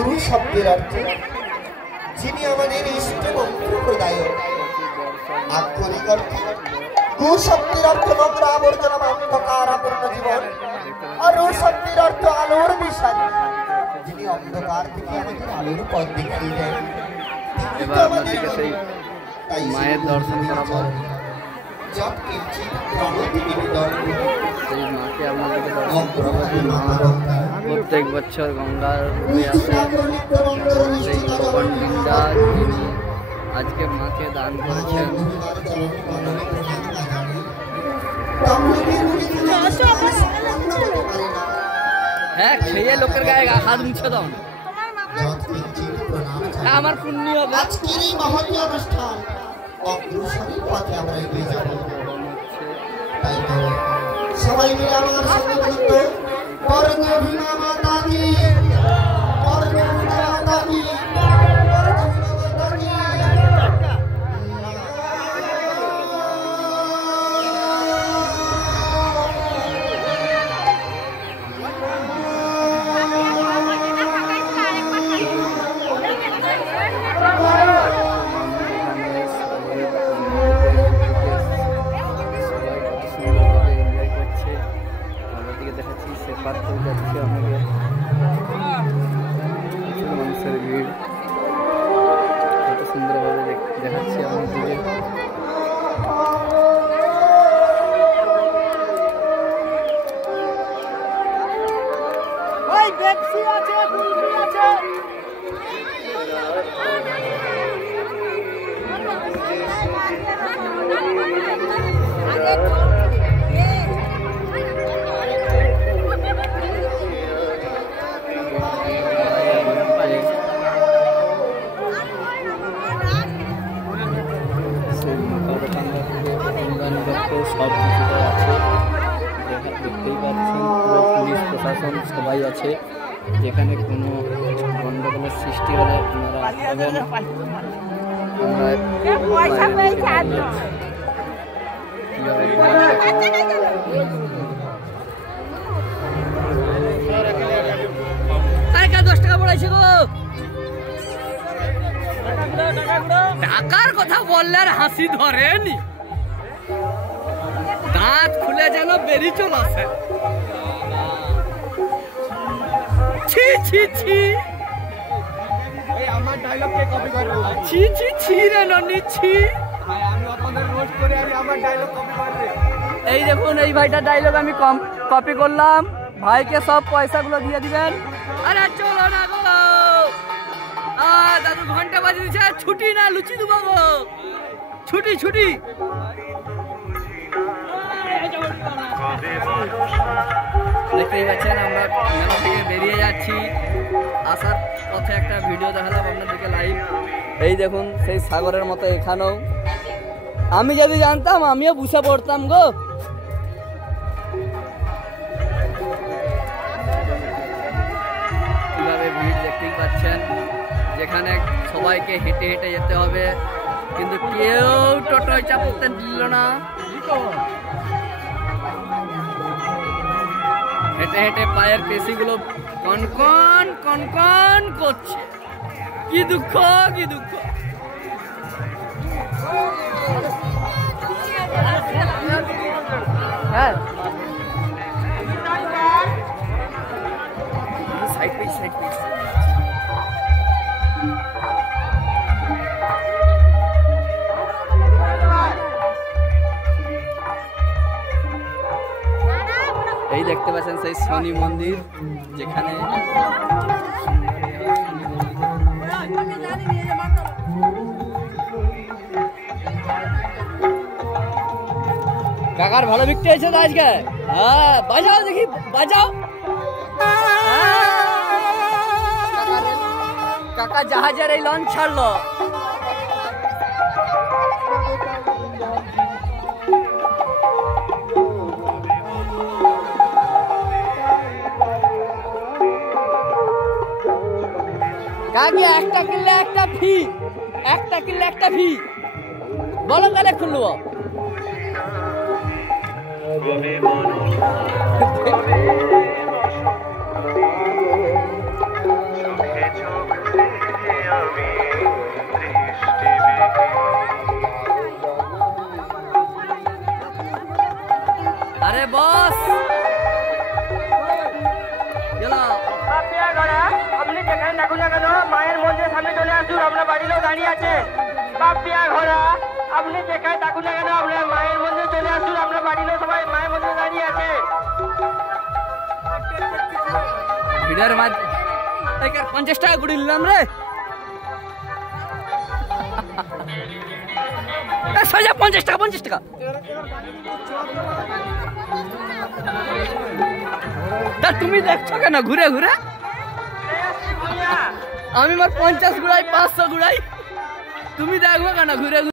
গুরু শব্দের অর্থ যিনি আমাদের ইষ্ট বন্ধু প্রদায়ক। আক্ষরিক অর্থ গু শব্দের অর্থ নোংরা আবর্জনা অন্ধকার আবর্ণ জীবন। আর ও শব্দের অর্থ আলোর দিশারি, যিনি অন্ধকার থেকে আমাদের আলোর পথ দেখিয়ে দেন। এবার আপনাদেরকে সেই মায়ের দর্শন করাবো। সেই মাকে আপনাদেরকে দর্শন করাবো। প্রত্যেক বছর গঙ্গার রূপে আসে সেই পণ্ডিতা, যিনি আজকে মাকে দান করেছেন। হ্যাঁ, খেয়ে লোকের গায়ে হাত মুছে দাও না, আমার পুণ্য হবে। আজকের এই মহতী অনুষ্ঠান অগ্রসরের পথে আমরা এগিয়ে যাব। তাই তো সবাই মিলে আমার সঙ্গে বলতো বর্ণভীমা মাতা কি, বর্ণভীমা মাতা কি, মানুষের ভিড় কত সুন্দরভাবে দেখাচ্ছি আমাদেরকে। সব কিছুটাই আছে, দেখতেই পাচ্ছেন। পুরো পুলিশ প্রশাসন সবাই আছে। যেখানে কোনো গণ্ডগোলের সৃষ্টি হলে আপনারা আসবেন। টাকার কথা বললে আর হাসি ধরেনি, দাঁত খুলে যেন বেরিয়ে চলে আসে। ছি ছি ছি, আমার ডায়লগ কে কপি করবে? ছি ছি ছি রে ননি ছি, আমি আপনাদের রোস্ট করে আমি আমার ডায়লগ কপি করবে। এই দেখুন, এই ভাইটার ডায়লগ আমি কপি করলাম। ভাইকে সব পয়সাগুলো দিয়ে দিবেন। আরে চলো না গো, দাদু ঘন্টা বাজে দিচ্ছে, ছুটি না লুচি দেবো গো, ছুটি ছুটি। দেখতেই পাচ্ছেন আমরা মেলা থেকে বেরিয়ে যাচ্ছি। আসার পথে একটা ভিডিও দেখালাম আপনাদেরকে লাইভ। এই দেখুন সেই সাগরের মতো এখানেও, আমি যদি জানতাম আমিও বুঝে পড়তাম গো। কিভাবে ভিড় দেখতেই পাচ্ছেন, যেখানে সবাইকে হেঁটে হেঁটে যেতে হবে, কিন্তু কেউ টোটোয় চাপতে দিল না। হেঁটে হেঁটে পায়ের পেশিগুলো কনকন কনকন করছে। কি দুঃখ, কি দুঃখ। হ্যাঁ, সাইড পেজ সাইড পেজ। এই দেখতে পাচ্ছেন সেই শনি মন্দির, যেখানে কাকার ভালো বিক্রি হয়েছে তো আজকে। হ্যাঁ, বাজাও দেখি, বাজাও। কাকা জাহাজের এই লঞ্চ ছাড়লো। কাকি একটা কিনলে একটা ফি, একটা কিনলে একটা ফি। বলো তাহলে খুলবো। আরে বস আপনি যেখানে থাকুন না কেন মায়ের মন্দিরের সামনে চলে আসুন, আপনার বাড়িতেও দাঁড়িয়ে আছে। পাপিয়া ঘোড়া আপনি যেখানে থাকুন না কেন আপনার মায়ের মন্দিরে চলে আসুন, আপনার বাড়িতেও সবাই মায়ের মন্দিরে দাঁড়িয়ে আছে। ভিডিওর মাঝে 50 টাকা করে নিলাম রে, সোজা 50 টাকা 50 টাকা। তুমি দেখছো কেন ঘুরে ঘুরে? আমি 50 ঘুরাই 500 ঘুরাই, তুমি দেখবো কেন ঘুরে ঘুরে?